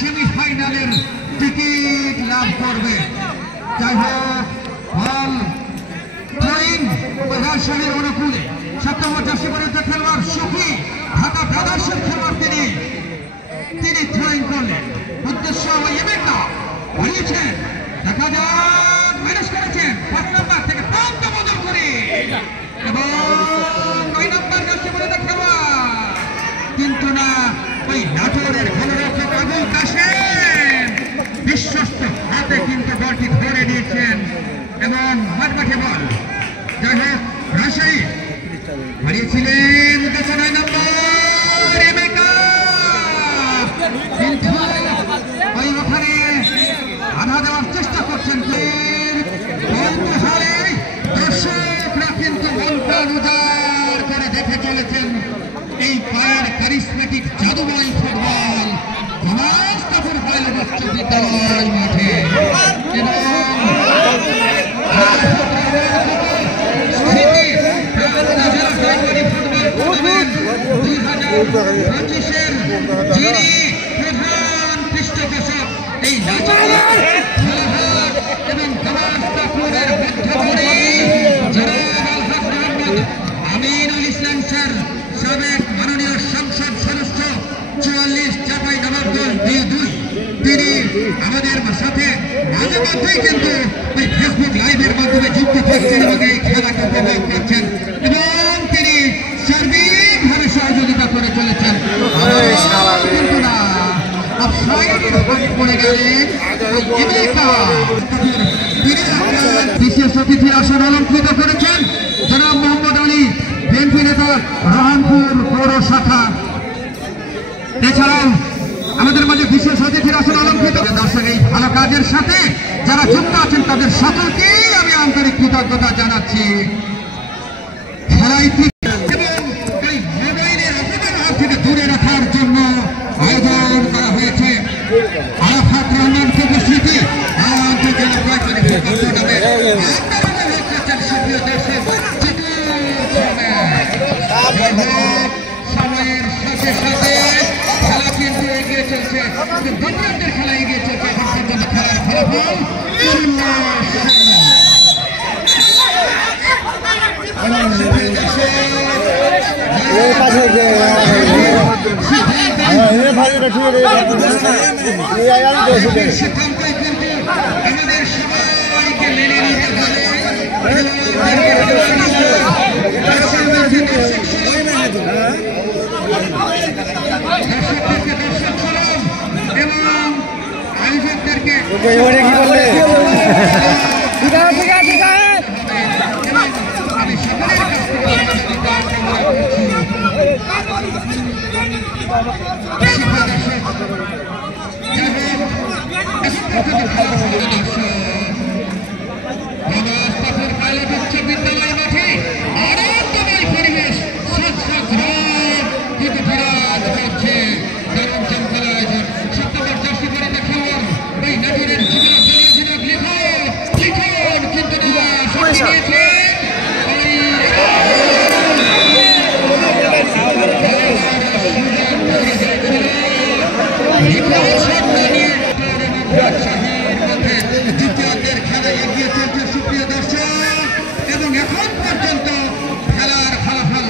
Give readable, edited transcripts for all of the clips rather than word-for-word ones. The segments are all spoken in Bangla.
সেমিফাইনালের টিকিট লাভ করবে। যাই হোক, বল থ্রোইং রাজশাহীর অনুকূলে 7 নম্বর জার্সি পরিহিত খেলোয়াড় সুফি, ঢাকা ব্রাদার্সের খেলোয়াড় তিনি থ্রোইং করলেন। উদ্দেশ্য এমেকা বাড়িয়েছেন, দেখা যাক ম্যানেজ করেছেন 5 নম্বর থেকে প্রান্ত বদল করে, এবং 9 নম্বর জার্সি পরিহিত খেলোয়াড়, কিন্তু না, ওই নাটোরের গোলরক্ষক আবুল কাশেম বিশ্বস্ত হাতে কিন্তু বলটি ধরে নিয়েছেন এবং মাঠে বল। যাই হোক, রাজশাহী হারিয়েছিলেন 9 নম্বর এমেকা, কিন্তু ওই ওখানে আধা দেওয়ার চেষ্টা করছেন। দর্শকরা কিন্তু মনটা উজাড় করে দেখে চলেছেন এই পায়ের ক্যারিসমেটিক জাদুময় ফুটবল সমাজতাপুর বায়ু উচ্চ বিদ্যালয় মাঠে। যিনি প্রধান পৃষ্ঠপোষক এই এবং সমাজতাপুরের মধ্যে আমিনুল ইসলাম স্যার, সাবেক মাননীয় সংসদ সদস্য 44 চাপাই নবাবগঞ্জ 2 তিনি আমাদের সাথে মাঝে মধ্যেই কিন্তু ওই ফেসবুক লাইভের মাধ্যমে যুক্ত থাকছেন এবং এই খেলাকে উপভোগ করছেন এবং তিনি সার্বিকভাবে সহযোগিতা করে চলেছেন। কিন্তু না, পড়ে গেলেন বিশেষ অতিথির আসন অলঙ্কৃত করেছেন জনাব মোহাম্মদ আলী, বিএনপি নেতা, রহনপুর পৌর শাখা। এছাড়াও আমাদের মাঝে বিশেষ অতিথির আসন অলঙ্কৃত। দর্শক, এই ভালো কাজের সাথে যারা যুক্ত আছেন তাদের সকলকেই আমি আন্তরিক কৃতজ্ঞতা জানাচ্ছি। খেলায় এবং এই মোবাইলের অপব্যবহার থেকে দূরে রাখার জন্য আয়োজন করা হয়েছে আরাফাত রহমানকে উপস্থিতি সময়ের সাথে সাথে খেলা কিন্তু এগিয়ে চলছে, বিদ্যার্থীদের খেলা এগিয়ে চলছে। এখন পর্যন্ত খেলার ফলাফল 0। সিদ্ধান্তই কিন্তু আমাদের সবাইকে মেনে নিতে হবে। এবং আয়োজকদেরকে আমি সকলের উচ্চ বিদ্যালয় মাঠে আনন্দময় পরিবেশ, কিন্তু বিরাজ করছে দারুণ চমৎকার আয়োজন। 7 নম্বর জার্সি পরিহিত খেলোয়াড় এই নাটোরের লিখন কিন্তু দিয়েছে দ্বিতীয়দের খেলা এগিয়ে চলছে সুপ্রিয় দর্শক, এবং এখন পর্যন্ত খেলার ফলাফল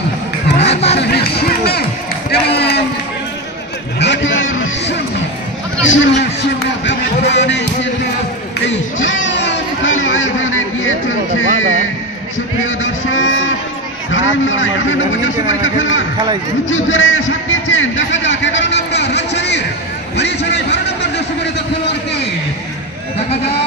রাজশাহী 0 এবং নাটোর 0 ব্যবধানে কিন্তু এই চমৎকার আয়োজন এগিয়ে চলছে সুপ্রিয় দর্শক। দারুণ লড়াই। 8 নম্বর জার্সি পরিহিত খেলোয়াড় উঁচু করে শট দিয়েছেন, দেখা যাক 11 নম্বর রাজশাহীর হারিয়েছেন 12 নম্বর জার্সি পরিহিত খেলোয়াড়কে, দেখা যাক